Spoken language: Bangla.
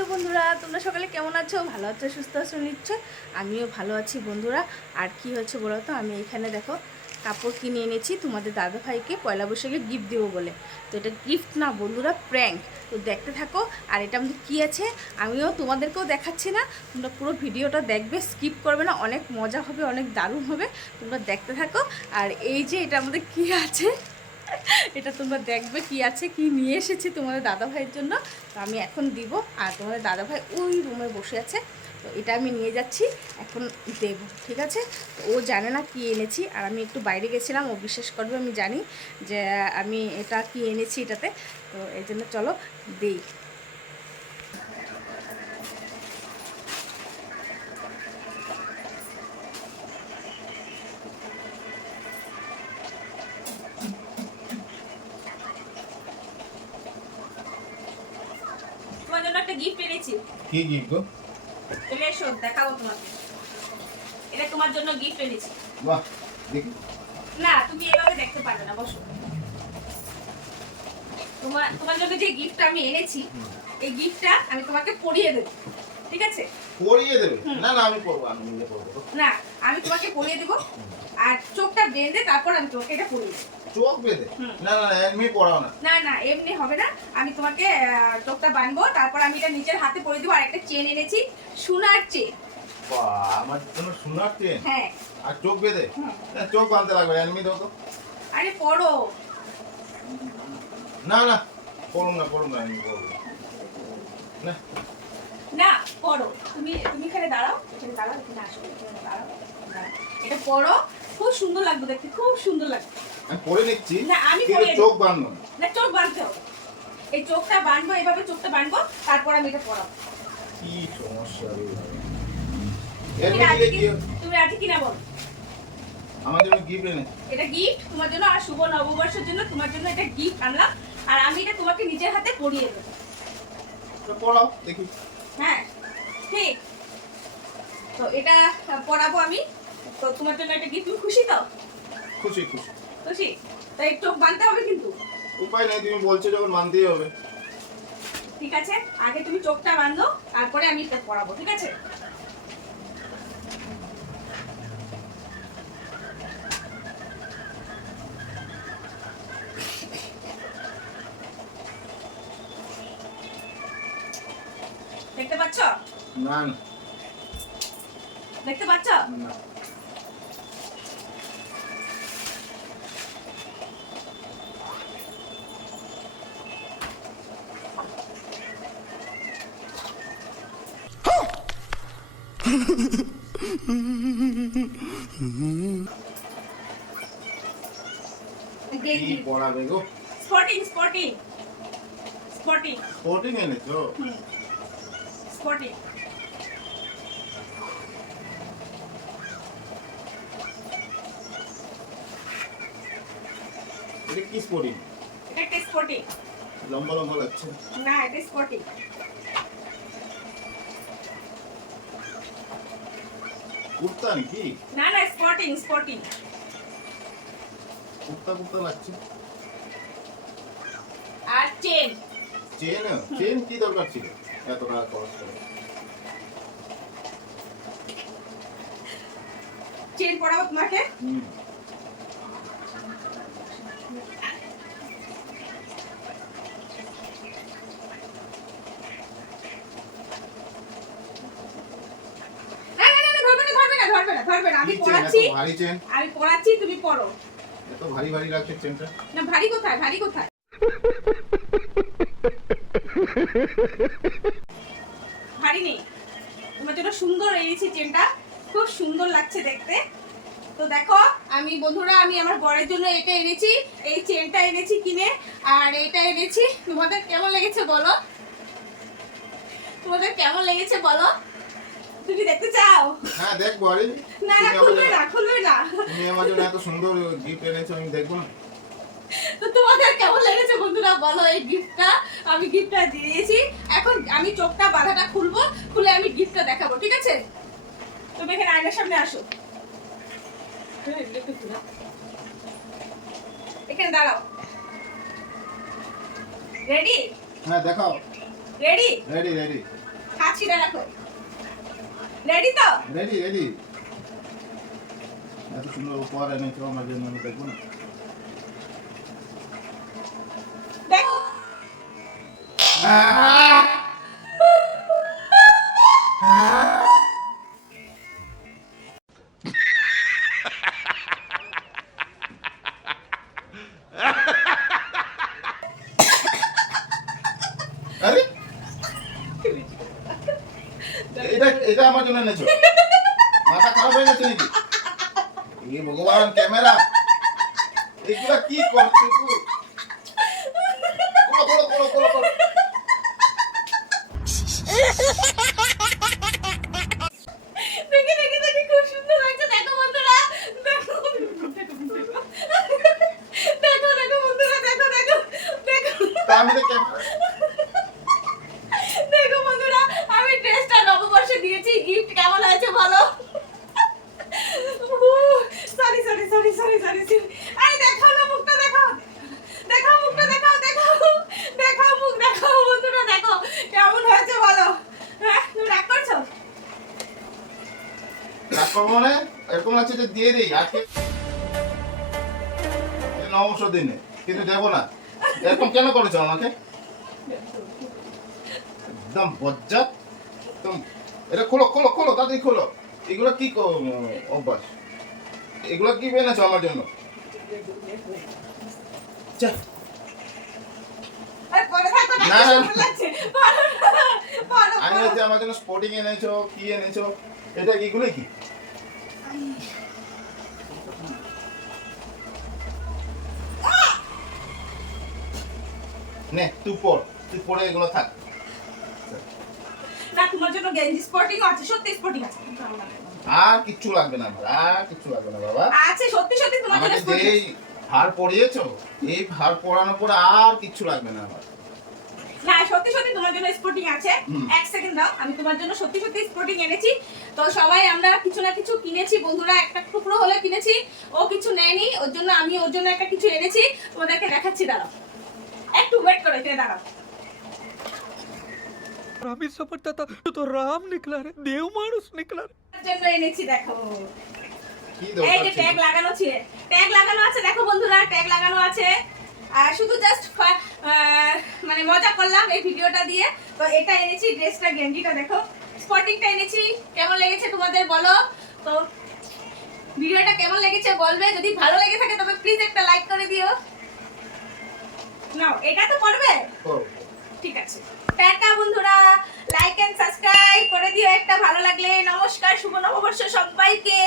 হ্যালো বন্ধুরা, তোমরা সকালে কেমন আছো? ভালো আছো, সুস্থ আছো নিশ্চয়। আমিও ভালো আছি বন্ধুরা। আর কি হচ্ছে বলো তো, আমি এখানে দেখো কাপড় কিনে এনেছি তোমাদের দাদাভাইকে পয়লা বৈশাখে গিফট দেবো বলে। তো এটা গিফট না বন্ধুরা, প্র্যাঙ্ক। তো দেখতে থাকো। আর এটার মধ্যে কী আছে আমিও তোমাদেরকেও দেখাচ্ছি না, তোমরা পুরো ভিডিওটা দেখবে, স্কিপ করবে না। অনেক মজা হবে, অনেক দারুণ হবে, তোমরা দেখতে থাকো। আর এই যে এটার মধ্যে কী আছে এটা তোমরা দেখবে কি আছে, কি নিয়ে এসেছি তোমাদের দাদাভাইয়ের জন্য। তো আমি এখন দিব, আর তোমাদের দাদাভাই ওই রুমে বসে আছে। তো এটা আমি নিয়ে যাচ্ছি, এখন দেব, ঠিক আছে? তো ও জানে না কি এনেছি, আর আমি একটু বাইরে গেছিলাম, ও বিশ্বাস করবে আমি জানি যে আমি এটা কি এনেছি এটাতে। তো এই জন্য চলো দেই। তোমার জন্য একটা গিফট এনেছি। কি গিফট গো? চলে এসো, দেখাবো তোমাকে। এটা তোমার জন্য গিফট এনেছি। বাহ, দেখি। না, তুমি এভাবে দেখতে পারবে না, বসো। তোমার জন্য যে গিফটটা আমি এনেছি, এই গিফটটা আমি তোমাকে পরিয়ে দেব, ঠিক আছে? পরিয়ে দেবে? না না, আমি পরবো, আমি নিজে পরবো। না, আমি তোমাকে পরিয়ে দেব, আর চোখটা বেঁধে তারপর আমি তোমাকে এটা পরিয়ে দেব। চোখ বেঁধে? না না, এমনি পড়াও না। না না, এমনি হবে না। আমি তোমাকে চোখটা বাঁধবো, তারপর আমি এটা নিচের হাতে পরিয়ে দেবো। আর একটা চেন এনেছি, সোনার চেন। বাহ, আমার জন্য সোনার চেন? হ্যাঁ। আর চোখ বেঁধে? না, চোখ বাঁধতে লাগবে, এমনি দাও তো। আরে পড়ো। না না, পড়ুন না, পড়ুন না, এমনি পড়বো না। না, পড়ো। তুমি তুমি এখানে দাঁড়াও, এখানে দাঁড়াও, এখানে আসো, এখানে দাঁড়াও, দাঁড়াও। এটা পড়ো, খুব সুন্দর লাগবে দেখতে, খুব সুন্দর লাগবে। আমি পরে নিচ্ছি। না, আমি কিন্তু পরিয়ে দেব। চোখ বাঁধবো না। না, চোখ বাঁধতে হবে। এই চোখটা বাঁধবো, এইভাবে চোখটা বাঁধবো, তারপর আমি এটা পড়াবো। কি সমস্যা রে ভাই। তুমি এমনি রাজি দিলে কি? তুমি রাজি কিনা বল। আমার জন্য গিফট এনেছি। এটা গিফট তোমার জন্য, আর শুভ নববর্ষের জন্য তোমার জন্য এটা গিফট আনলাম। আর আমি এটা তোমাকে নিজের হাতে পরিয়ে দেবো। তো পড়াও দেখি। হ্যাঁ, ঠিক। তো এটা পরাবো আমি। তো তোমার জন্য একটা গিফট, তুমি খুশি তো? খুশি খুশি। খুশি? তো এই চোখ বাঁধতে হবে কিন্তু। উপায় নেই, তুমি বলছো যখন মানতেই হবে। ঠিক আছে, আগে তুমি চোখটা বাঁধো, তারপরে আমি এটা পরাবো, ঠিক আছে? দেখতে পাচ্ছ? না না দেখতে পাচ্ছ? না। কি পড়াবে গো? স্পটিং, স্পটিং, স্পটিং, স্পোর্টিং এনেছো? স্পটিং। এটা কি স্পোর্টিং? এটা একটা স্পটিং। লম্বা লম্বা লাগছে। না, এটা স্পটিং। কুর্তা নাকি? না না, স্পটিং, স্পটিং। কুর্তা কুর্তা লাগছে। আর চেন। চেন? চেন কি দরকার ছিল এত টাকা খরচ করে? চেন পরাবো তোমাকে। না না না, ধরবে না, ধরবে না, ধরবে না, ধরবে না। আমি কি চেন? পড়াচ্ছি, এত ভারী চেন? আমি পড়াচ্ছি, তুমি পড়ো। এত ভারী ভারী লাগছে চেনটা। না, ভারী কোথায়, ভারী কোথায়? ভারী নেই। তোমার জন্য সুন্দর এনেছি চেনটা, খুব সুন্দর লাগছে দেখতে। তো দেখো, আমি বন্ধুরা, আমি আমার বরের জন্য এটা এনেছি, এই চেনটা এনেছি কিনে, আর এটা এনেছি। তোমাদের কেমন লেগেছে বলো? তোমাদের কেমন লেগেছে বলো? তুমি দেখতে চাও? হ্যাঁ দেখবো। আরে না না, খুলবে না, খুলবে না। তুমি আমার জন্য এত সুন্দর গিফট এনেছো, আমি দেখবো না? তো তোমাদের কেমন লেগেছে বন্ধুরা বলো এই গিফটটা? আমি গিফটটা দিয়েছি, এখন আমি চোখটা বাঁধাটা খুলবো, খুলে আমি গিফটটা দেখাবো, ঠিক আছে? তুমি এখানে আয়নার সামনে আসো, এখানে দাঁড়াও। রেডি? হ্যাঁ দেখাও। রেডি? Ready ready. কাছিটা রাখো। রেডি তো? Ready ready. এত সুন্দর উপহার এনেছো আমার জন্য, আমি দেখবো না? দেখো আরে এটা এটা আমার জন্য এনেছো? মাথা খারাপ হয়ে গেছে নাকি? এই ভগবান, ক্যামেরা এগুলা কি করছো তুই? কোলো কোলো কোলো কোলো কোলো। দেখি দেখি দেখি খুব সুন্দর লাগছে। দেখো বন্ধুরা, দেখো দেখো দেখো বন্ধুরা, দেখো দেখো দেখো তা আমি তো ক্যামেরা দেখো বন্ধুরা, আমি ড্রেসটা নববর্ষে দিয়েছি। গিফট কেমন হয়েছে বলো? Sorry sorry sorry sorry sorry. আরে দেখাও না মুখটা, দেখাও দেখাও মুখটা, দেখাও দেখাও দেখাও মুখ, দেখাও বন্ধুরা, দেখো কেমন হয়েছে বলো। হ্যাঁ তুমি রাগ করছো? রাগ করবো না, এরকম আছে যে দিয়ে দিই আজকে নববর্ষ দিনে, কিন্তু দেবো না। এরকম কেন করেছো আমাকে? একদম বজ্জাত একদম। এটা খোলো খোলো খোলো, তাড়াতাড়ি খোলো। এগুলো কি অভ্যাস? এগুলো কি এনেছো আমার জন্য? যা। আরে পরে থাকো না, না, না, না। কেমন লাগছে বলো না, বলো আমি বলো। হচ্ছে আমার জন্য স্পোর্টিং এনেছো, কি এনেছো? এটা কি, এগুলো কি? নে তুই পড়, তুই পড়ে এগুলো থাক। না তোমার জন্য গেঞ্জি স্পোর্টিং আছে, সত্যি স্পোর্টিং আছে। আর কিচ্ছু লাগবে না আমার, আর কিচ্ছু লাগবে না বাবা। আছে সত্যি সত্যি তোমার জন্য আমাকে স্পোর্টিং। যেই ভার পরিয়েছো, এই ভার পরানোর পরে আর কিচ্ছু লাগবে না আমার। না সত্যি সত্যি তোমার জন্য স্পোর্টিং আছে। হুম। এক সেকেন্ড দাও, আমি তোমার জন্য সত্যি সত্যি স্পোর্টিং এনেছি। তো সবাই আমরা কিছু না কিছু কিনেছি বন্ধুরা, একটা টুকরো হলে কিনেছি, ও কিছু নেয়নি, ওর জন্য আমি ওর জন্য একটা কিছু এনেছি, তোমাদেরকে দেখাচ্ছি, দাঁড়াও একটু ওয়েট করো, এখানে দাঁড়াও। আমি समझता था तो राम निकला रे देव मानुस निकला रे ওর জন্য এনেছি, দেখো কি এই দরকার যে ছিল? ট্যাগ লাগানো ছিল, ট্যাগ লাগানো আছে, দেখো বন্ধুরা ট্যাগ লাগানো আছে। আর শুধু জাস্ট মানে মজা করলাম এই ভিডিওটা দিয়ে। তো এটা এনেছি, ড্রেসটা গেঞ্জিটা দেখো, স্পোর্টিংটা এনেছি। কেমন লেগেছে তোমাদের বলো তো? ভিডিওটা কেমন লেগেছে বলবে, যদি ভালো লেগে থাকে তবে প্লিজ একটা লাইক করে দিও। নাও এটা তো করবে, করো। ঠিক আছে। টাটা বন্ধুরা, লাইক এন্ড সাবস্ক্রাইব করে দিও একটা ভালো লাগলে। নমস্কার, শুভ নববর্ষ সবাইকে।